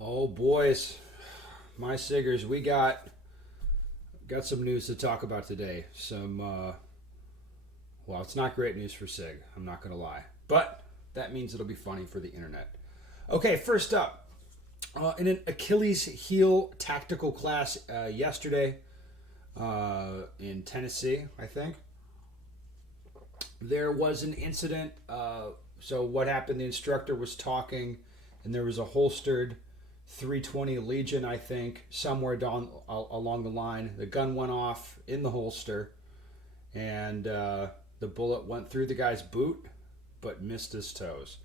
Oh boys, my Siggers, we got some news to talk about today. Well, it's not great news for Sig. I'm not gonna lie, but that means it'll be funny for the internet. Okay, first up, in an Achilles heel tactical class yesterday in Tennessee, I think there was an incident. So what happened? The instructor was talking, and there was a holstered 320 Legion, I think, somewhere down along the line. The gun went off in the holster, and the bullet went through the guy's boot, but missed his toes.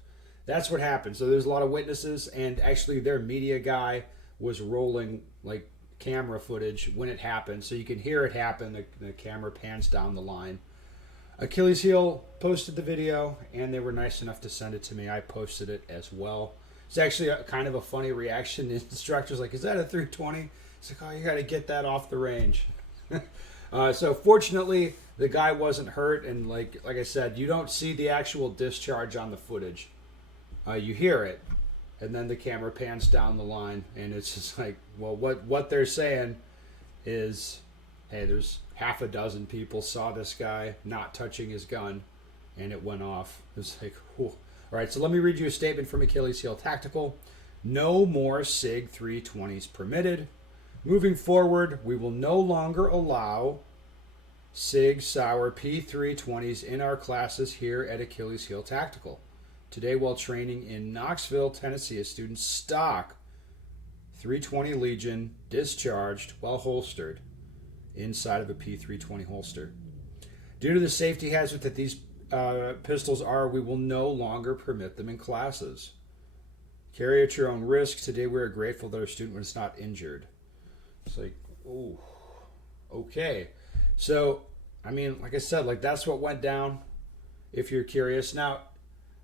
That's what happened. So there's a lot of witnesses, and actually their media guy was rolling like camera footage when it happened, so you can hear it happen. The camera pans down the line. Achilles Heel posted the video, and they were nice enough to send it to me. I posted it as well. It's actually kind of a funny reaction. The instructor's like, "Is that a 320?" It's like, "Oh, you got to get that off the range." So fortunately, the guy wasn't hurt, and like I said, you don't see the actual discharge on the footage. You hear it, and then the camera pans down the line, and it's just like, well, what they're saying is, hey, there's half a dozen people saw this guy not touching his gun, and it went off. It was like, whew. All right, so let me read you a statement from Achilles Heel Tactical. No more SIG 320s permitted. Moving forward, we will no longer allow SIG Sauer P320s in our classes here at Achilles Heel Tactical. Today, while training in Knoxville, Tennessee, a student stock 320 Legion discharged while holstered inside of a P320 holster. Due to the safety hazard that these pistols are, we will no longer permit them in classes. Carry at your own risk. Today, we are grateful that our student was not injured. It's like, oh, okay. So, I mean, like I said, like that's what went down. If you're curious, now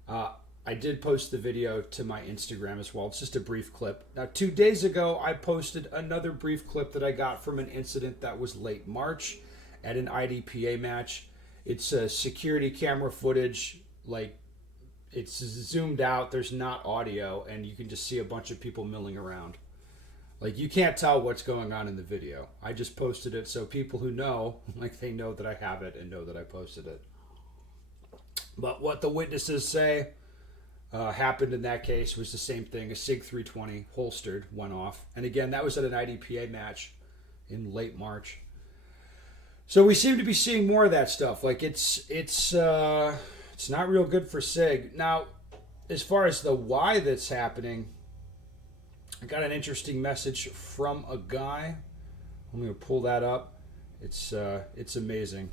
I did post the video to my Instagram as well. It's just a brief clip. Now, 2 days ago, I posted another brief clip that I got from an incident that was late March at an IDPA match. It's a security camera footage, like it's zoomed out. There's not audio, and you can just see a bunch of people milling around. Like you can't tell what's going on in the video. I just posted it so people who know, like they know that I have it and know that I posted it. But what the witnesses say happened in that case was the same thing. A SIG 320 holstered went off, and again that was at an IDPA match in late March. So we seem to be seeing more of that stuff. Like it's not real good for SIG. Now, as far as the why that's happening, I got an interesting message from a guy. I'm gonna pull that up. It's amazing.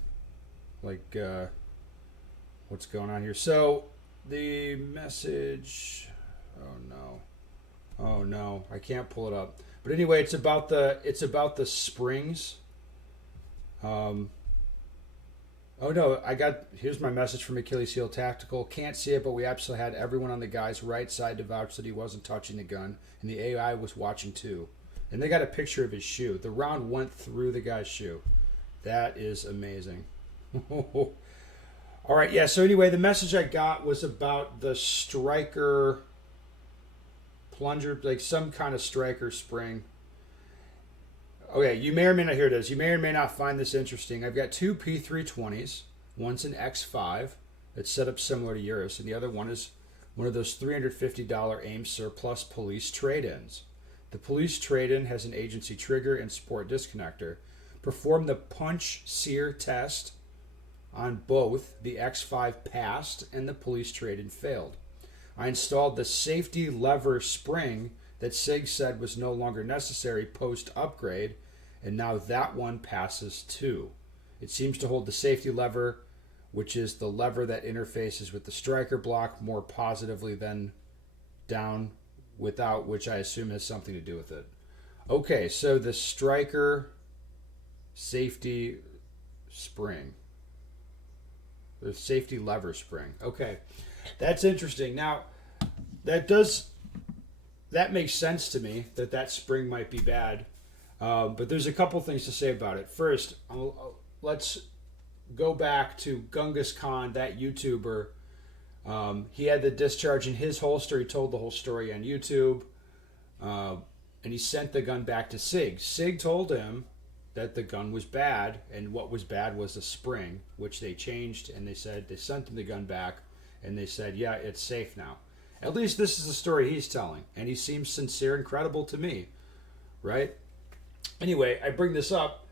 Like what's going on here? So the message. Oh no, I can't pull it up. But anyway, it's about the springs. Oh no, here's my message from Achilles Heel Tactical. Can't see it, but we absolutely had everyone on the guy's right side to vouch that he wasn't touching the gun, and the AI was watching too. And they got a picture of his shoe. The round went through the guy's shoe. That is amazing. All right, yeah, so anyway, the message I got was about the striker plunger, like some kind of striker spring. Okay, you may or may not hear this. You may or may not find this interesting. I've got two P320s. One's an X5 that's set up similar to yours, and the other one is one of those $350 AIM surplus police trade-ins. The police trade-in has an agency trigger and sport disconnector. Perform the punch sear test on both. The X5 passed and the police trade-in failed. I installed the safety lever spring that SIG said was no longer necessary post-upgrade, and now that one passes too. It seems to hold the safety lever, which is the lever that interfaces with the striker block, more positively than down without, which I assume has something to do with it. Okay, so the striker safety spring. The safety lever spring. Okay, that's interesting. Now, that makes sense to me that spring might be bad. But there's a couple things to say about it. First, let's go back to Gungas Khan, that YouTuber. He had the discharge in his holster. He told the whole story on YouTube. Uh, and he sent the gun back to Sig. Sig told him that the gun was bad, and what was bad was the spring, which they changed, and they said they sent him the gun back, and they said, yeah, it's safe now. At least this is the story he's telling, and he seems sincere and credible to me, right? Anyway, I bring this up.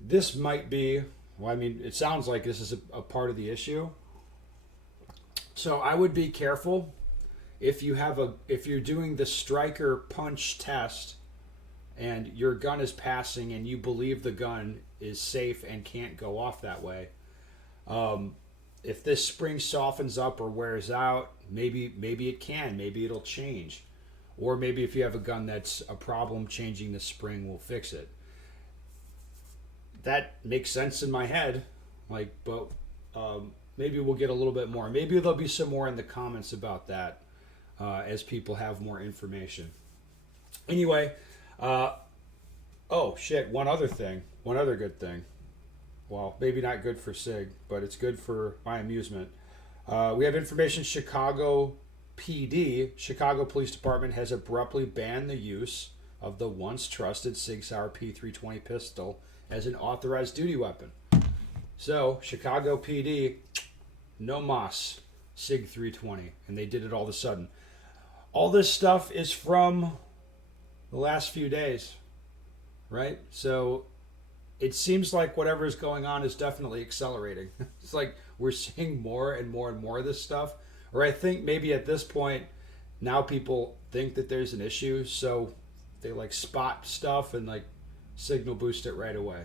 This might be, well, I mean, it sounds like this is a part of the issue. So I would be careful if you're doing the striker punch test and your gun is passing and you believe the gun is safe and can't go off that way. If this spring softens up or wears out, maybe it can, maybe it'll change, or maybe if you have a gun that's a problem, changing the spring will fix it. That makes sense in my head, but maybe we'll get a little bit more. Maybe there'll be some more in the comments about that as people have more information. Anyway, oh shit! One other good thing. Well, maybe not good for Sig, but it's good for my amusement. We have information. Chicago PD, Chicago Police Department, has abruptly banned the use of the once trusted Sig Sauer P320 pistol as an authorized duty weapon. So, Chicago PD, no mas, Sig 320, and they did it all of a sudden. All this stuff is from the last few days, right? So, it seems like whatever is going on is definitely accelerating. It's like we're seeing more and more and more of this stuff. Or I think maybe at this point, now people think that there's an issue, so they spot stuff and signal boost it right away.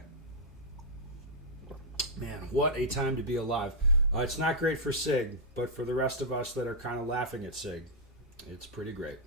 Man, what a time to be alive. It's not great for Sig, but for the rest of us that are kind of laughing at Sig, it's pretty great.